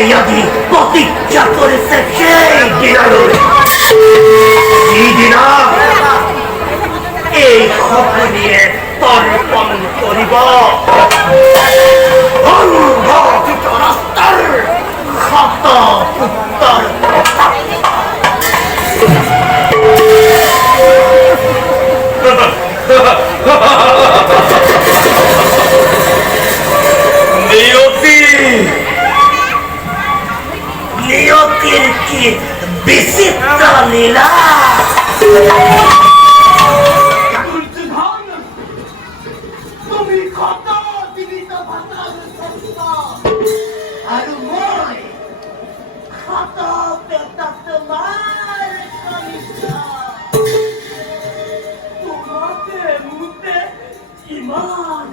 ইয়াদি প্রতিজ্ঞা করেছে সেই দিনালৈ যিদিনা এই সকলিয়ে তর্পণ করিব অন্ধ রাস্তার ক্ষত উত্তর নিয়তির কি বিচিত্র লীলা তুমি কত জীবিত ভাতার আর মই কত পেটা তোমার তোমাকে মুখে ইমান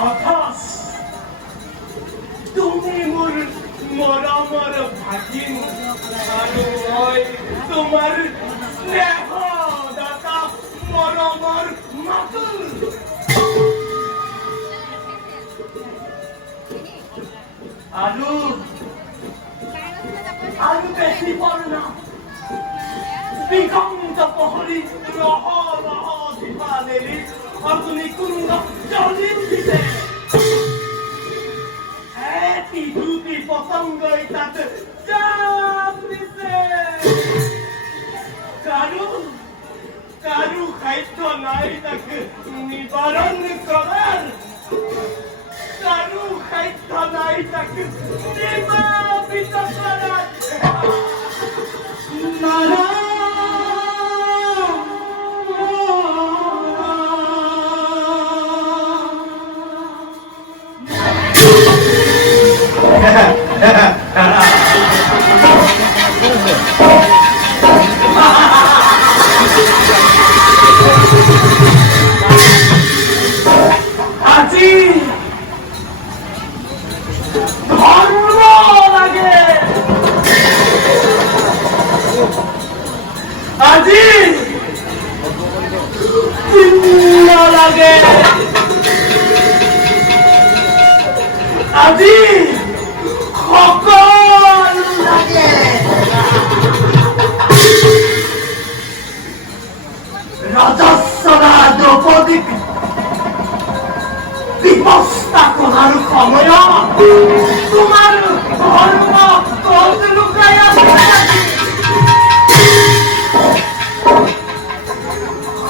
আকাশ তুমি মোর মরমর ভাগিন আর মই তোমার স্নেহ দাতা মরমর মাতুল আলু আলু বেশি পড় না বিগন্ত পহরি রহ রহ দীপালেরি অগ্নিকুণ্ড জ্বলি উঠিছে একই দুটি পতঙ্গই তাতে চাপ দিছে কারু খাদ্য নাই তাকে নিবারণ করার কারু খাদ্য নাই তাকে নিবাপিত করার আজি ধর্ম লাগে আজি পুণ্য লাগে আজি সকল লাগে রাজস্বরা দ্রৌপদী বিপস্তা করার সময় তোমার ধর্ম কত লুকাইয়া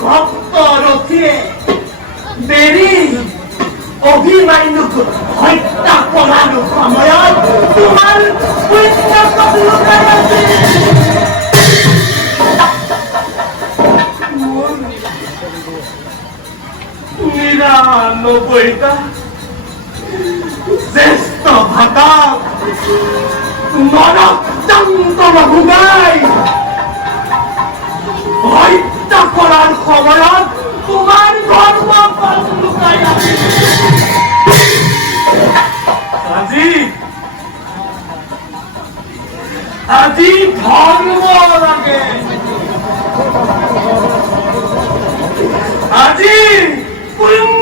ভক্ত রথিয়ে বেরি অভিমান্যুক হত্যা করার সময় তোমার পুণ্য কত লুকাইয়া নিরানব্বইটা জ্যেষ্ঠ ভাতা নরকযন্ত্র ভুগাই হত্যা করার সময়ত তোমার ধর্ম লুকাই আজি ধর্ম লাগে আজি পুণ্য